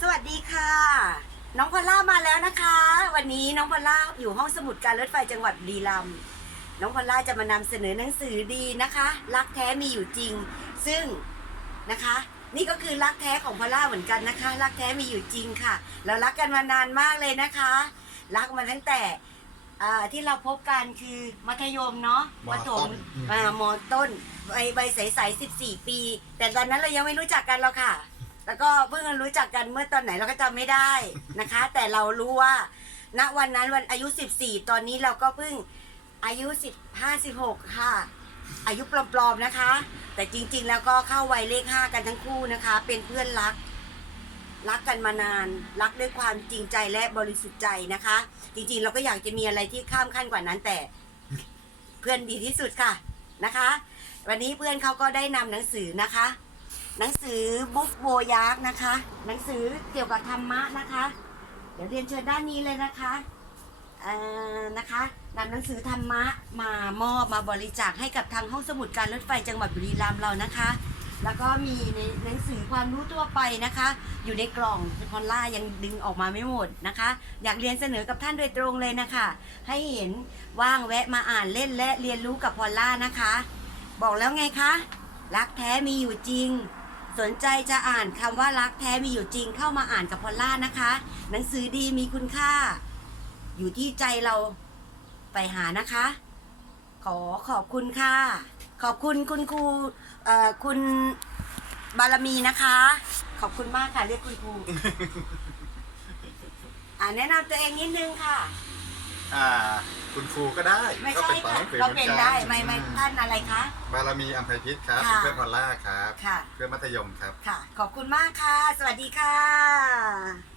สวัสดีค่ะ น้องพอลล่ามาแล้วนะคะ วันนี้น้องพอลล่าอยู่ห้องสมุดการรถไฟจังหวัดบุรีรัมย์น้องพอลล่าจะมานำเสนอหนังสือดีนะคะ รักแท้มีอยู่จริง ซึ่งนะคะ นี่ก็คือรักแท้ของพอลล่าเหมือนกันนะคะ รักแท้มีอยู่จริงค่ะ เรารักกันมานานมากเลยนะคะ รักมาตั้งแต่อ่าที่เราพบกันคือมัธยมเนาะมประถต้มนอืมอ่ามอต้นใบใบใสๆสิบสี่ปี แต่ตอนนั้นเรายังไม่รู้จักกันหรอกค่ะ แล้วก็เพิ่งรู้จักกันเมื่อตอนไหนเราก็จำไม่ได้นะคะ แต่เรารู้ว่า ณวันนั้นวันอายุ 14 ตอนนี้เราก็เพิ่งอายุ10 56ค่ะ อายุปลอมๆนะคะ แต่จริงๆ แล้วก็เข้าวัยเลข5กันทั้งคู่นะคะ เป็นเพื่อนรัก รักกันมานาน รักด้วยความจริงใจและบริสุทธิ์ใจนะคะ จริงๆ เราก็อยากจะมีอะไรที่ข้ามขั้นกว่านั้นแต่เพื่อนดีที่สุดค่ะนะคะ วันนี้เพื่อนเขาก็ได้นำหนังสือนะคะ หนังสือบุ๊กโบยักนะคะ หนังสือเกี่ยวกับธรรมะนะคะ เดี๋ยวเรียนเชิญด้านนี้เลยนะคะเอ่อนะคะนำหนังสือธรรมะมามอบมาบริจาคให้กับทางห้องสมุดการรถไฟจังหวัดบุรีรัมย์เรานะคะ แล้วก็มีในหนังสือความรู้ทั่วไปนะคะ อยู่ในกล่องพอลล่ายังดึงออกมาไม่หมดนะคะ อยากเรียนเสนอกับท่านโดยตรงเลยนะคะ ให้เห็นว่างแวะมาอ่านเล่นและเรียนรู้กับพอลล่านะคะ บอกแล้วไงคะรักแท้มีอยู่จริง สนใจจะอ่านคำว่ารักแท้มีอยู่จริงเข้ามาอ่านกับพอลล่านะคะ หนังสือดีมีคุณค่า อยู่ที่ใจเราไปหานะคะ ขอขอบคุณค่ะ ขอบคุณคุณครูเอ่อคุณบารมีนะคะ ขอบคุณมากค่ะเรียกคุณครูอ่าแนะนำตัวเองนิดนึงค่ะ อ่า คุณครูก็ได้ไม่ก็ใช่เป็นสอนหนังสือค่ะก็เหมืเป็อนนกันได้ไม่ไม่ท่านอะไรคะ บารมีอัมภัยพิษครับค่ะ เพื่อนพอลล่าครับ ค่ะ เพื่อนมัธยมครับ ค่ะ ขอบคุณมากค่ะ สวัสดีค่ะ